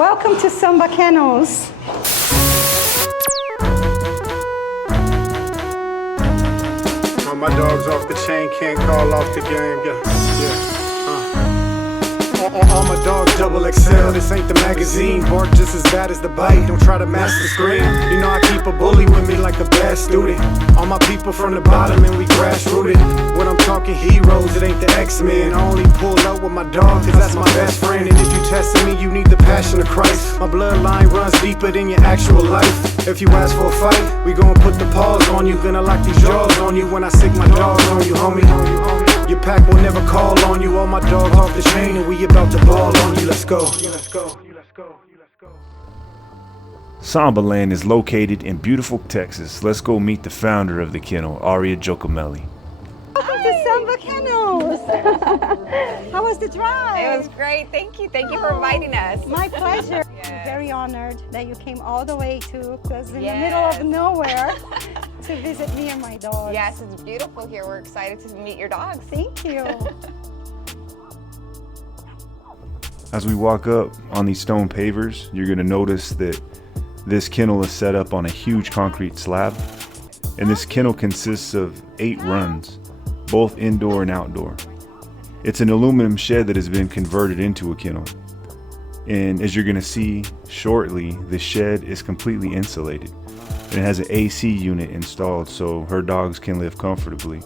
Welcome to Samba Kennels. My dog's off the chain, can't call off the game. Yeah. All my dogs double XL, this ain't the magazine. Bark just as bad as the bite, don't try to mask the screen. You know I keep a bully with me like a bad student. All my people from the bottom and we grass rooted. When I'm talking heroes, it ain't the X-Men. I only pull up with my dog cause that's my best friend. And if you testing me, you need the passion of Christ. My bloodline runs deeper than your actual life. If you ask for a fight, we gon' put the paws on you. Gonna lock these jaws on you when I sick my dogs on you, homie. Your pack will never call on you. All my dogs off the chain and we about to ball on you. Let's go. Samba Land is located in beautiful Texas. Let's go meet the founder of the kennel, Aria Giocomelli. Welcome to Samba Kennels. How was the drive? It was great. Thank you. Thank you for inviting us. My pleasure. Yes. Very honored that you came all the way to because in Yes. the middle of nowhere to visit me and my dogs. Yes, it's beautiful here. We're excited to meet your dogs. Thank you. As we walk up on these stone pavers, you're going to notice that this kennel is set up on a huge concrete slab. And this kennel consists of 8 runs, both indoor and outdoor. It's an aluminum shed that has been converted into a kennel. And as you're going to see shortly, the shed is completely insulated. And it has an AC unit installed so her dogs can live comfortably.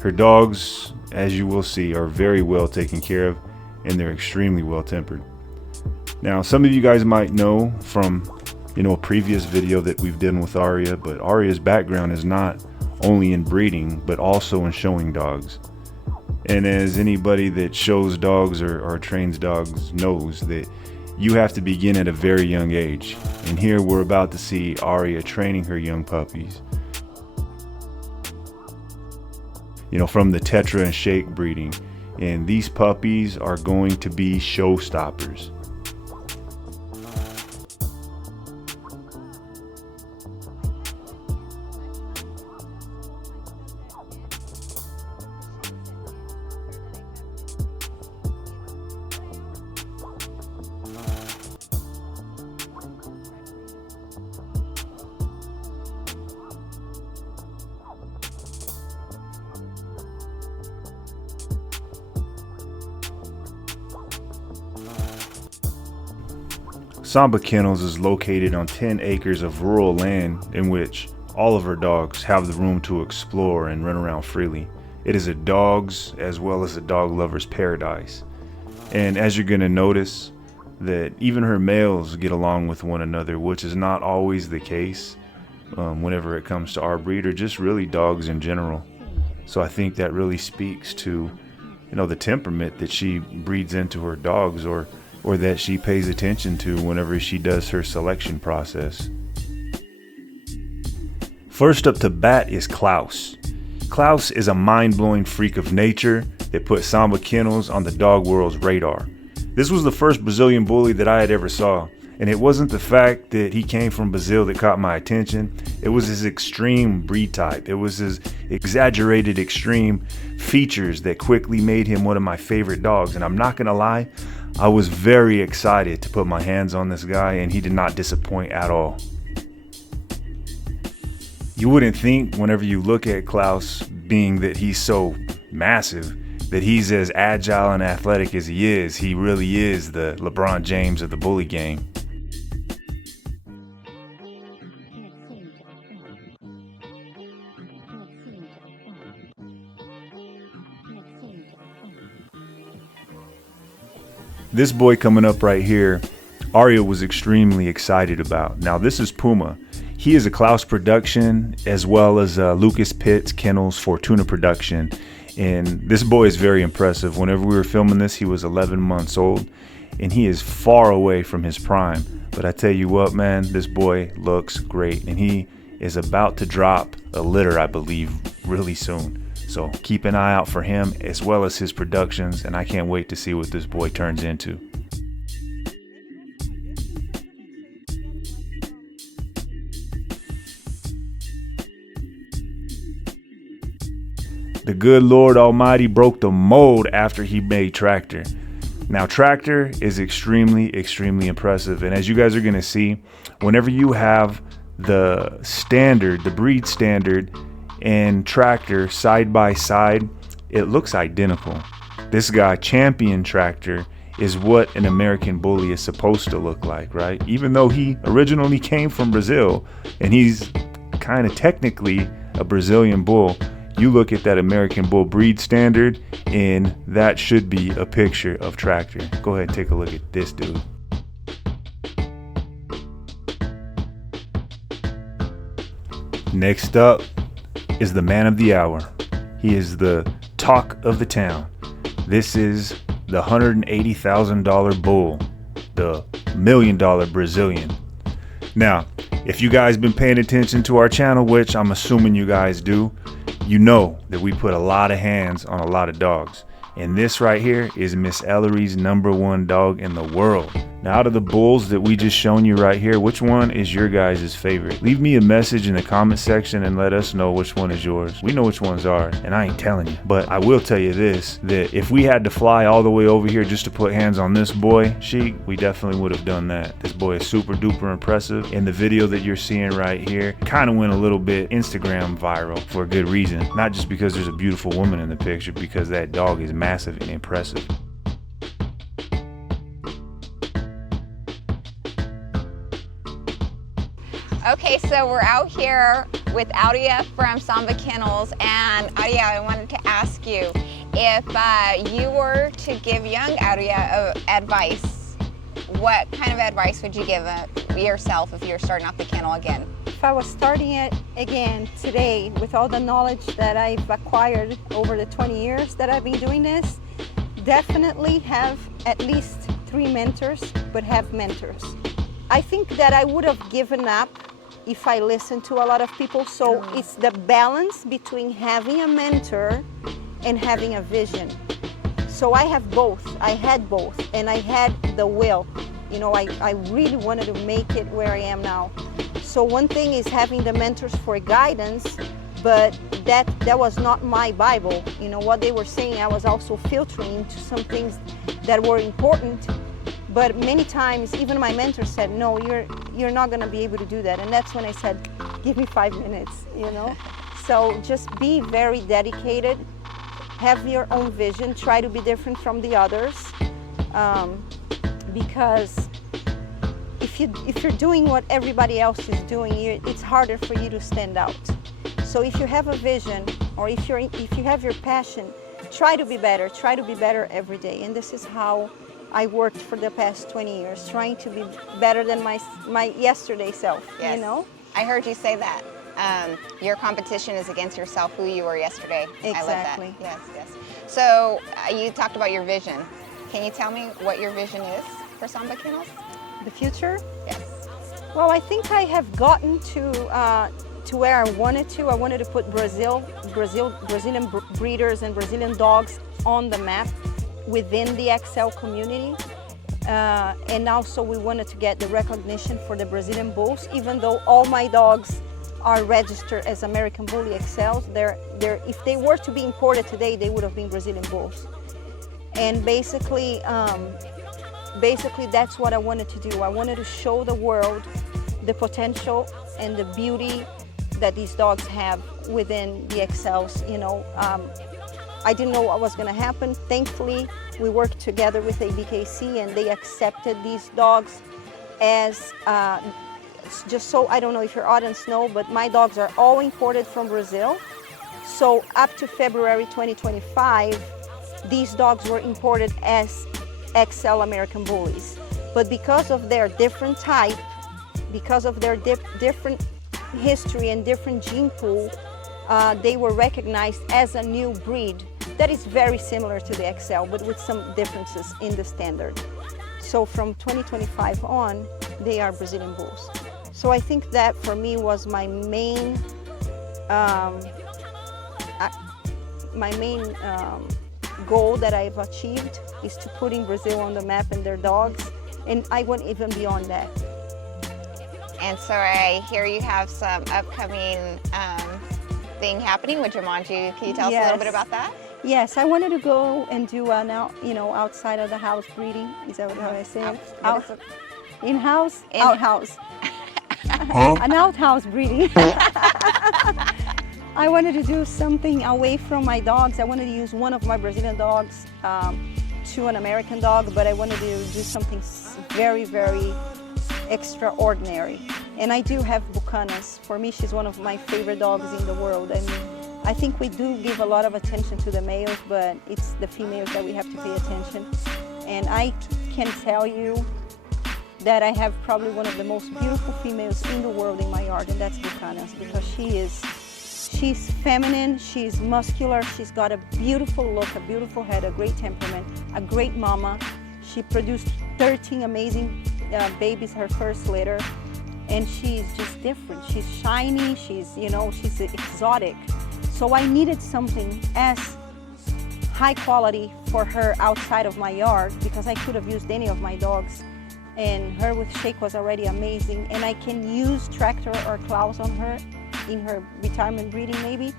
Her dogs, as you will see, are very well taken care of and they're extremely well tempered. Now, some of you guys might know from, a previous video that we've done with Aria, but Aria's background is not only in breeding, but also in showing dogs. And as anybody that shows dogs or trains dogs knows that you have to begin at a very young age. And here we're about to see Aria training her young puppies. From the Tetra and Shake breeding. And these puppies are going to be showstoppers. Samba Kennels is located on 10 acres of rural land in which all of her dogs have the room to explore and run around freely. It is a dog's as well as a dog lover's paradise. And as you're going to notice that even her males get along with one another, which is not always the case whenever it comes to our breed or just really dogs in general. So I think that really speaks to, the temperament that she breeds into her dogs or that she pays attention to whenever she does her selection process. First up to bat is Klouse. Klouse is a mind-blowing freak of nature that put Samba Kennels on the dog world's radar. This was the first Brazilian bully that I had ever saw, and it wasn't the fact that he came from Brazil that caught my attention. It was his extreme breed type. It was his exaggerated extreme features that quickly made him one of my favorite dogs. And I'm not gonna lie, I was very excited to put my hands on this guy, and he did not disappoint at all. You wouldn't think whenever you look at Klouse, being that he's so massive, that he's as agile and athletic as he is. He really is the LeBron James of the bully game. This boy coming up right here, Aria was extremely excited about. Now this is Puma. He is a Klouse production as well as Lucas Pitt's Kennels Fortuna production. And this boy is very impressive. Whenever we were filming this, he was 11 months old and he is far away from his prime. But I tell you what, man, this boy looks great and he is about to drop a litter, I believe, really soon. So keep an eye out for him as well as his productions, and I can't wait to see what this boy turns into. The good Lord Almighty broke the mold after he made Tractor. Now, Tractor is extremely, extremely impressive. And as you guys are going to see, whenever you have the standard, the breed standard, and Tractor side by side, it looks identical. This guy, Champion Tractor, is what an American Bully is supposed to look like, right? Even though he originally came from Brazil and he's kind of technically a Brazilian bull, you look at that American Bull breed standard and that should be a picture of Tractor. Go ahead and take a look at this dude. Next up is the man of the hour. He is the talk of the town. This is the $180,000 bull, the $1 million Brazilian. Now, if you guys been paying attention to our channel, which I'm assuming you guys do, you know that we put a lot of hands on a lot of dogs. And this right here is Miss Ellery's #1 dog in the world. Now, out of the bulls that we just shown you right here, which one is your guys' favorite? Leave me a message in the comment section and let us know which one is yours. We know which one's ours, and I ain't telling you. But I will tell you this, that if we had to fly all the way over here just to put hands on this boy, Sheik, we definitely would have done that. This boy is super duper impressive. And the video that you're seeing right here kind of went a little bit Instagram viral for a good reason. Not just because there's a beautiful woman in the picture, because that dog is massive and impressive. Okay, so we're out here with Audia from Samba Kennels, and Audia, I wanted to ask you, if you were to give young Audia advice, what kind of advice would you give yourself if you're starting off the kennel again? If I was starting it again today with all the knowledge that I've acquired over the 20 years that I've been doing this, definitely have at least 3 mentors, but have mentors. I think that I would have given up if I listened to a lot of people. So it's the balance between having a mentor and having a vision. So I have both. I had both, and I had the will. You know, I really wanted to make it where I am now. So one thing is having the mentors for guidance, but that was not my Bible. You know, what they were saying, I was also filtering into some things that were important. But many times, even my mentor said, no, you're not gonna be able to do that. And that's when I said, give me 5 minutes, you know? So just be very dedicated, have your own vision, try to be different from the others. Because if you're doing what everybody else is doing, it's harder for you to stand out. So if you have a vision, or if you have your passion, try to be better every day. And this is how I worked for the past 20 years, trying to be better than my yesterday self, yes. You know? I heard you say that. Your competition is against yourself, who you were yesterday. Exactly. I love that. Yes. So you talked about your vision. Can you tell me what your vision is for Samba Kennels? The future? Yes. Well, I think I have gotten to where I wanted to. I wanted to put Brazilian breeders and Brazilian dogs on the map within the XL community, and also we wanted to get the recognition for the Brazilian bulls. Even though all my dogs are registered as American Bully XLs, if they were to be imported today, they would have been Brazilian bulls. And basically that's what I wanted to do. I wanted to show the world the potential and the beauty that these dogs have within the XLs. You know, I didn't know what was going to happen. Thankfully, we worked together with ABKC, and they accepted these dogs as, just so, I don't know if your audience know, but my dogs are all imported from Brazil. So up to February 2025, these dogs were imported as XL American Bullies. But because of their different type, because of their different history and different gene pool, they were recognized as a new breed that is very similar to the XL, but with some differences in the standard. So from 2025 on, they are Brazilian bulls. So I think that for me was my main goal that I've achieved, is to putting Brazil on the map and their dogs, and I went even beyond that. And so I hear you have some upcoming thing happening with Jumanji. Can you tell us a little bit about that? Yes, I wanted to go and do an outside of the house breeding. Is that how I say it? What is it? In-house, In- outhouse. An outhouse breeding. I wanted to do something away from my dogs. I wanted to use one of my Brazilian dogs to an American dog, but I wanted to do something very, very extraordinary. And I do have Bucanas. For me, she's one of my favorite dogs in the world. And I think we do give a lot of attention to the males, but it's the females that we have to pay attention. And I can tell you that I have probably one of the most beautiful females in the world in my yard, and that's Bucanas, because she's feminine, she's muscular, she's got a beautiful look, a beautiful head, a great temperament, a great mama. She produced 13 amazing babies her first litter, and she's just different. She's shiny, she's exotic. So I needed something as high quality for her outside of my yard, because I could have used any of my dogs, and her with Shake was already amazing, and I can use Tractor or Klouse on her in her retirement breeding maybe,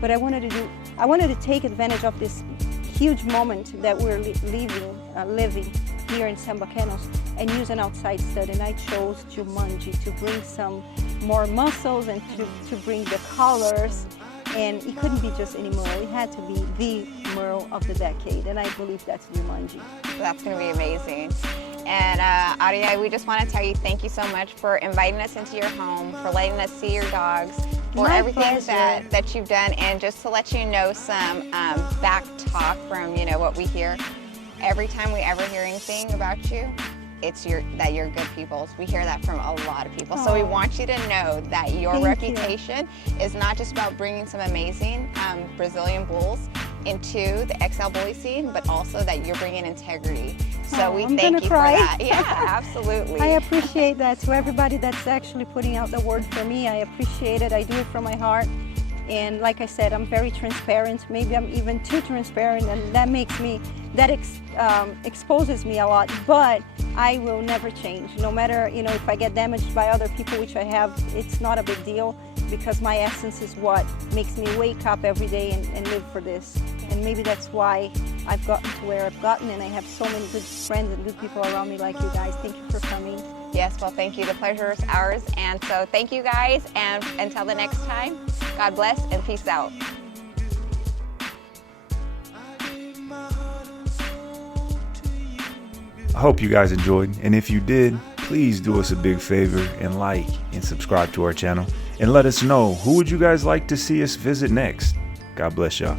but I wanted to take advantage of this huge moment that we're living here in Samba Kennels and use an outside stud, and I chose Jumanji to bring some more muscles and to bring the colors, and it couldn't be just any Merle, it had to be the Merle of the decade, and I believe that's Jumanji. That's going to be amazing. And Aria, we just want to tell you thank you so much for inviting us into your home, for letting us see your dogs, for My everything pleasure. that you've done, and just to let you know some back talk from what we hear. Every time we ever hear anything about you, it's that you're good people. We hear that from a lot of people. So we want you to know that your Thank reputation is not just about bringing some amazing Brazilian bulls into the XL bully scene, but also that you're bringing integrity. So we I'm thank gonna you cry. for that. Yeah, absolutely. I appreciate that. To everybody that's actually putting out the word for me, I appreciate it. I do it from my heart. And like I said, I'm very transparent. Maybe I'm even too transparent, and that makes me, exposes me a lot. But I will never change. No matter, if I get damaged by other people, which I have, it's not a big deal, because my essence is what makes me wake up every day and live for this. And maybe that's why I've gotten to where I've gotten, and I have so many good friends and good people around me like you guys. Thank you for coming. Yes, well, thank you. The pleasure is ours. And so thank you guys. And until the next time, God bless and peace out. I hope you guys enjoyed, and if you did, please do us a big favor and like and subscribe to our channel, and let us know who would you guys like to see us visit next. God bless y'all.